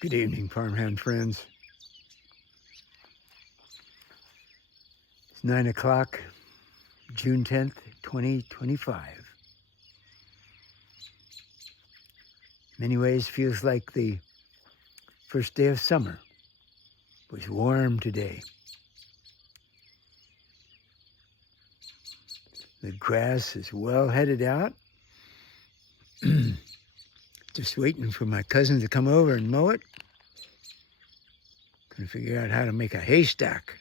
Good evening, farmhand friends. It's 9 o'clock, June 10th, 2025. In many ways, feels like the first day of summer. It was warm today. The grass is well headed out. Just waiting for my cousin to come over and mow it. Gonna figure out how to make a haystack.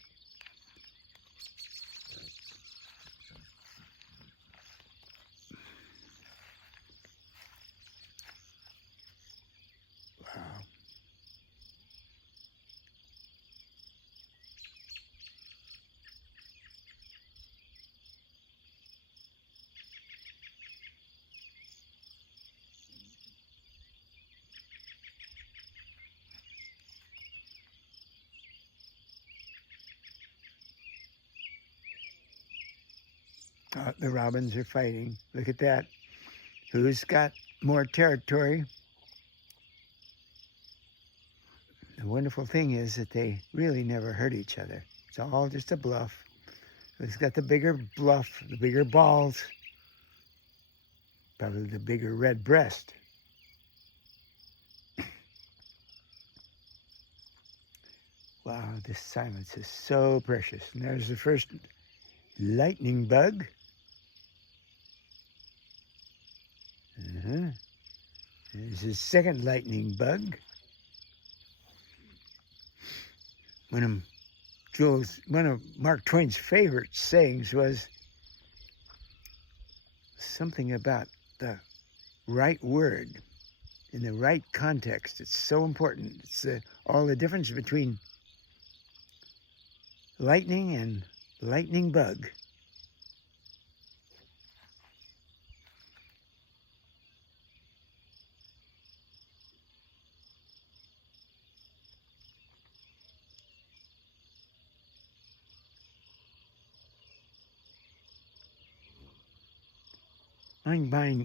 Wow. The robins are fighting. Look at that. Who's got more territory? The wonderful thing is that they really never hurt each other. It's all just a bluff. Who's got the bigger bluff, the bigger balls? Probably the bigger red breast. Wow, this silence is so precious. And there's the first lightning bug. There's his second lightning bug. One of Mark Twain's favorite sayings was something about the right word in the right context. It's so important. It's all the difference between lightning and lightning bug.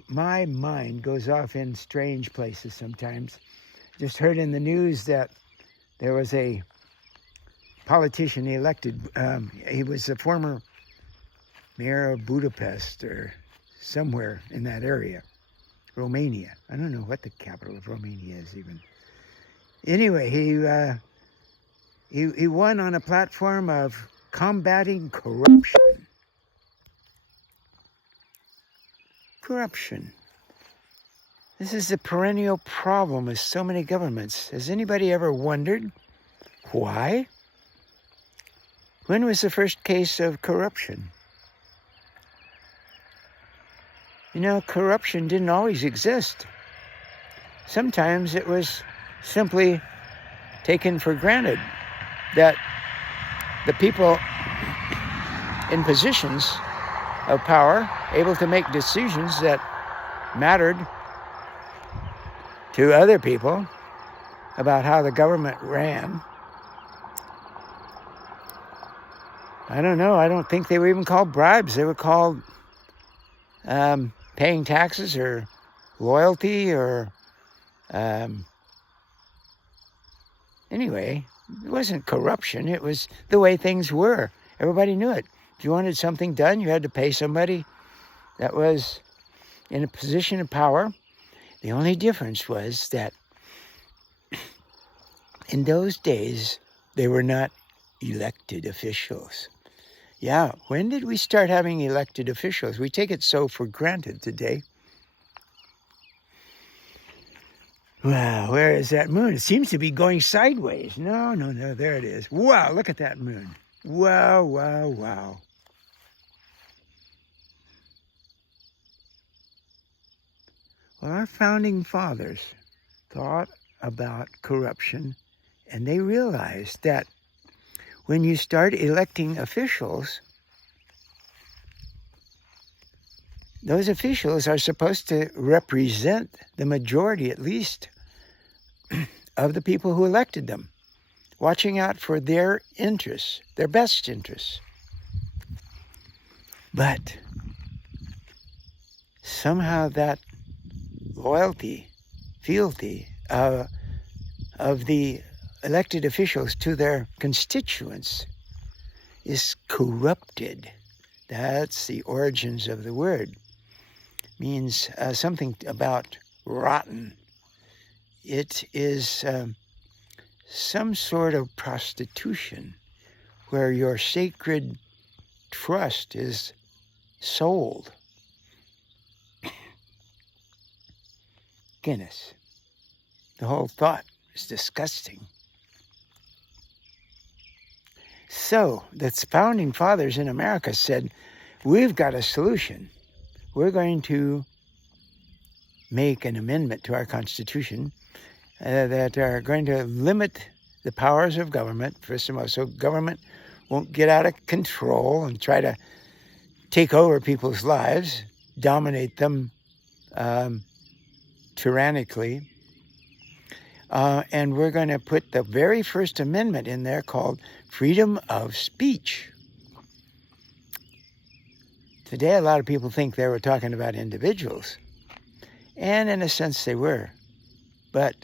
My mind goes off in strange places sometimes. Just heard in the news that there was a politician elected. He was a former mayor of Budapest or somewhere in that area, Romania. I don't know what the capital of Romania is even. Anyway, he won on a platform of combating corruption. Corruption. This is a perennial problem with so many governments. Has anybody ever wondered why? When was the first case of corruption? You know, corruption didn't always exist. Sometimes it was simply taken for granted that the people in positions of power, able to make decisions that mattered to other people about how the government ran. I don't know. I don't think they were even called bribes. They were called paying taxes or loyalty or anyway, it wasn't corruption. It was the way things were. Everybody knew it. If you wanted something done, you had to pay somebody that was in a position of power. The only difference was that in those days, they were not elected officials. Yeah, when did we start having elected officials? We take it so for granted today. Wow, where is that moon? It seems to be going sideways. No, there it is. Wow, look at that moon. Wow, wow, wow. Well, our founding fathers thought about corruption, and they realized that when you start electing officials, those officials are supposed to represent the majority, at least, of the people who elected them, watching out for their interests, their best interests. But somehow that loyalty, fealty of the elected officials to their constituents is corrupted. That's the origins of the word. It means something about rotten. It is some sort of prostitution where your sacred trust is sold. Goodness, the whole thought is disgusting. So the founding fathers in America said, we've got a solution. We're going to make an amendment to our Constitution that are going to limit the powers of government, first of all, so government won't get out of control and try to take over people's lives, dominate them tyrannically. And we're going to put the very first amendment in there called freedom of speech. Today, a lot of people think they were talking about individuals. And in a sense, they were. But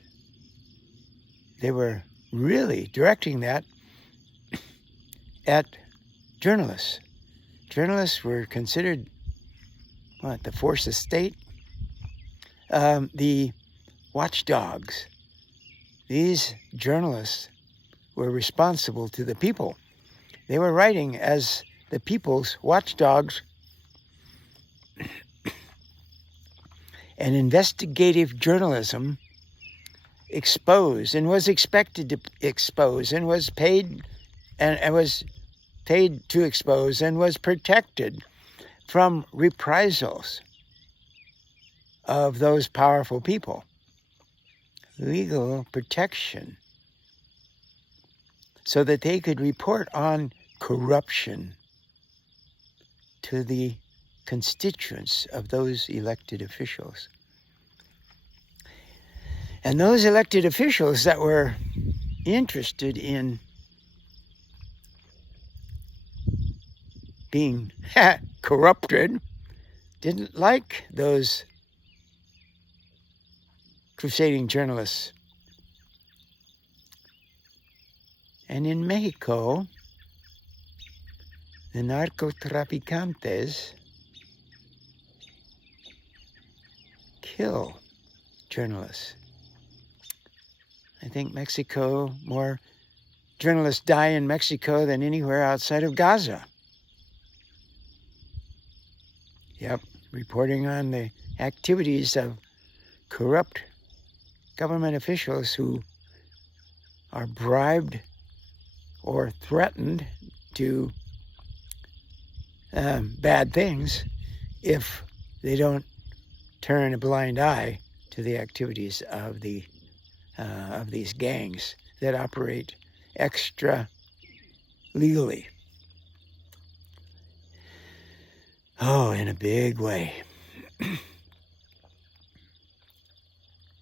they were really directing that at journalists. Journalists were considered, the force of state? The watchdogs. These journalists were responsible to the people. They were writing as the people's watchdogs. And investigative journalism exposed and was expected to expose and was paid to expose and was protected from reprisals of those powerful people. Legal protection, so that they could report on corruption to the constituents of those elected officials. And those elected officials that were interested in being corrupted didn't like those crusading journalists. And in Mexico, the narcotraficantes kill journalists. I think Mexico, more journalists die in Mexico than anywhere outside of Gaza. Yep, reporting on the activities of corrupt government officials who are bribed or threatened to bad things if they don't turn a blind eye to the activities of these gangs that operate extra legally. Oh, in a big way.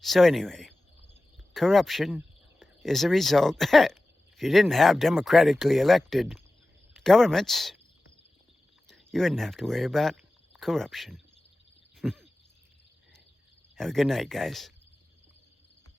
So anyway, corruption is a result. If you didn't have democratically elected governments, you wouldn't have to worry about corruption. Have a good night, guys.